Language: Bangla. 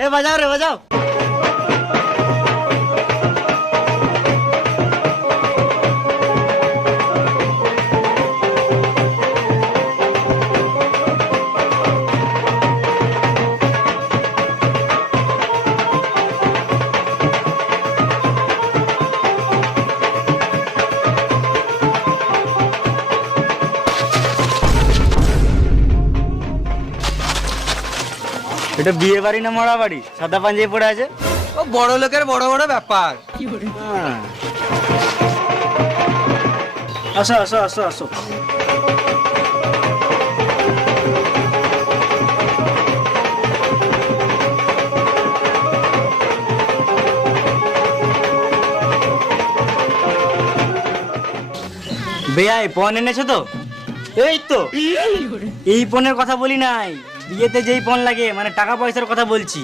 এ বাজাও রে বাজাও। এটা বিয়ে বাড়ি না মরা বাড়ি? সাদা পাঞ্জাবি পরে আছে। ও বড় লোকের বড় বড় ব্যাপার। হ্যাঁ। আসো আসো আসো আসো। বেয়াই পণ এনেছো তো? এই তো। এই পণের কথা বলি নাই, বিয়েতে যেই পণ লাগে, মানে টাকা পয়সার কথা বলছি।